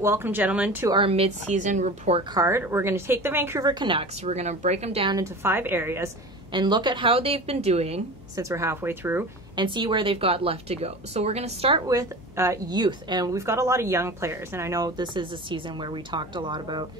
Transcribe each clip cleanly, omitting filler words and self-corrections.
Welcome, gentlemen, to our mid-season report card. We're going to take the Vancouver Canucks. We're going to break them down into 5 areas and look at how they've been doing since we're halfway through and see where they've got left to go. So we're going to start with youth, and we've got a lot of young players, and I know this is a season where we talked a lot about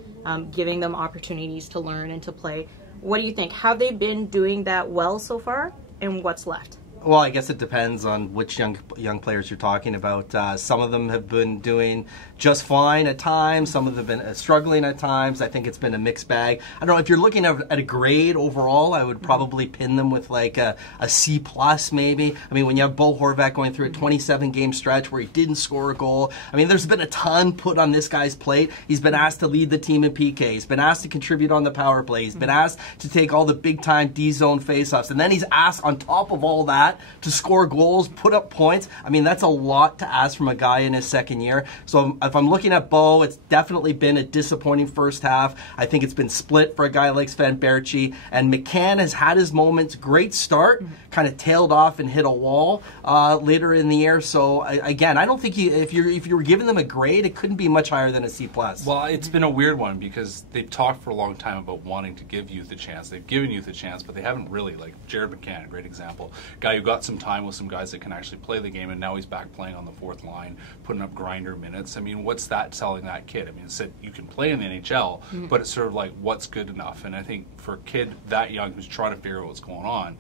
giving them opportunities to learn and to play. What do you think? Have they been doing that well so far, and what's left? Well, I guess it depends on which young players you're talking about. Some of them have been doing just fine at times. Some of them have been struggling at times. I think it's been a mixed bag. I don't know, if you're looking at a grade overall, I would probably pin them with like a C plus maybe. I mean, when you have Bo Horvat going through a 27-game stretch where he didn't score a goal, I mean, there's been a ton put on this guy's plate. He's been asked to lead the team in PK. He's been asked to contribute on the power play. He's been asked to take all the big-time D-zone faceoffs. And then he's asked, on top of all that, to score goals, put up points. I mean, that's a lot to ask from a guy in his second year. So if I'm looking at Bo, it's definitely been a disappointing first half. I think it's been split for a guy like Sven Berchi. And McCann has had his moments. Great start, kind of tailed off and hit a wall later in the year. So again, I don't think if you were giving them a grade, it couldn't be much higher than a C plus. Well, it's been a weird one because they've talked for a long time about wanting to give youth a chance. They've given youth a chance, but they haven't really. Like Jared McCann, a great example. Guy who got some time with some guys that can actually play the game, and now he's back playing on the fourth line, putting up grinder minutes. I mean, what's that telling that kid? I mean, it said you can play in the NHL, but it's sort of like, what's good enough? And I think for a kid that young who's trying to figure out what's going on,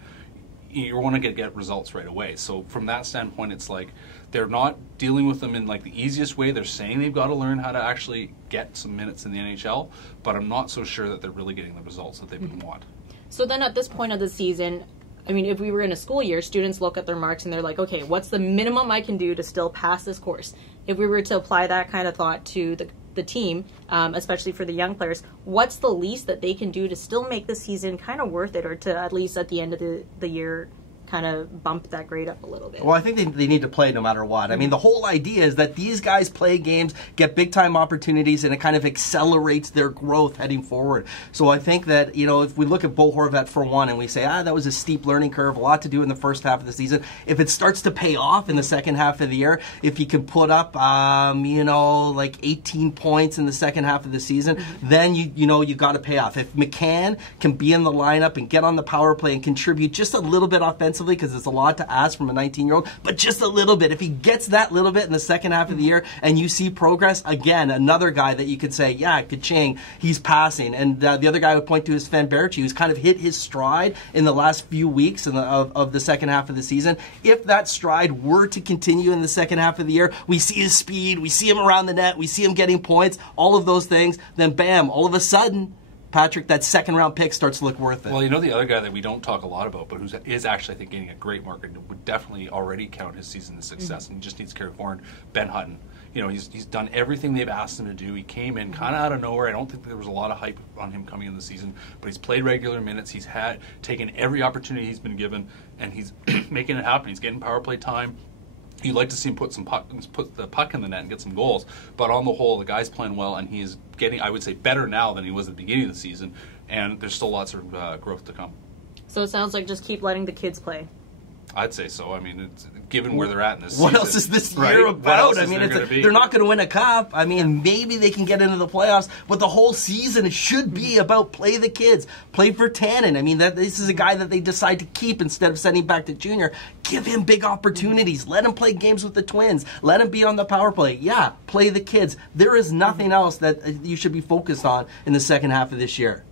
you want to get results right away. So from that standpoint, it's like they're not dealing with them in like the easiest way. They're saying they've got to learn how to actually get some minutes in the NHL, but I'm not so sure that they're really getting the results that they would want. So then at this point of the season, I mean, if we were in a school year, students look at their marks and they're like, okay, what's the minimum I can do to still pass this course? If we were to apply that kind of thought to the team, especially for the young players, what's the least that they can do to still make the season kind of worth it, or to at least at the end of the year kind of bump that grade up a little bit? Well, I think they need to play no matter what. I mean, the whole idea is that these guys play games, get big-time opportunities, and it kind of accelerates their growth heading forward. So I think that, you know, if we look at Bo Horvat for one and we say, that was a steep learning curve, a lot to do in the first half of the season, if it starts to pay off in the second half of the year, if he can put up, you know, like 18 points in the second half of the season, then you know you got to pay off. If McCann can be in the lineup and get on the power play and contribute just a little bit offensively, because it's a lot to ask from a 19-year-old, but just a little bit. If he gets that little bit in the second half of the year and you see progress, again, another guy that you could say, yeah, ka-ching, he's passing. And the other guy I would point to is Sven Berchi, who's kind of hit his stride in the last few weeks of the second half of the season. If that stride were to continue in the second half of the year, we see his speed, we see him around the net, we see him getting points, all of those things, then bam, all of a sudden, Patrick, that second-round pick starts to look worth it. Well, you know, the other guy that we don't talk a lot about, but who is actually, I think, getting a great market, would definitely already count his season as success, and he just needs to carry forward. Ben Hutton. You know, he's done everything they've asked him to do. He came in kind of out of nowhere. I don't think there was a lot of hype on him coming in the season, but he's played regular minutes. He's taken every opportunity he's been given, and he's making it happen. He's getting power play time. You'd like to see him put the puck in the net and get some goals, but on the whole, the guy's playing well, and he's getting, I would say, better now than he was at the beginning of the season, and there's still lots of growth to come. So it sounds like just keep letting the kids play. I'd say so. I mean, given where they're at in this season. What else is this year about? I mean, they're not going to win a cup. I mean, maybe they can get into the playoffs, but the whole season should be about play the kids, play for Tannen. I mean, this is a guy that they decide to keep instead of sending back to junior. Give him big opportunities. Let him play games with the Twins. Let him be on the power play. Yeah, play the kids. There is nothing else that you should be focused on in the second half of this year.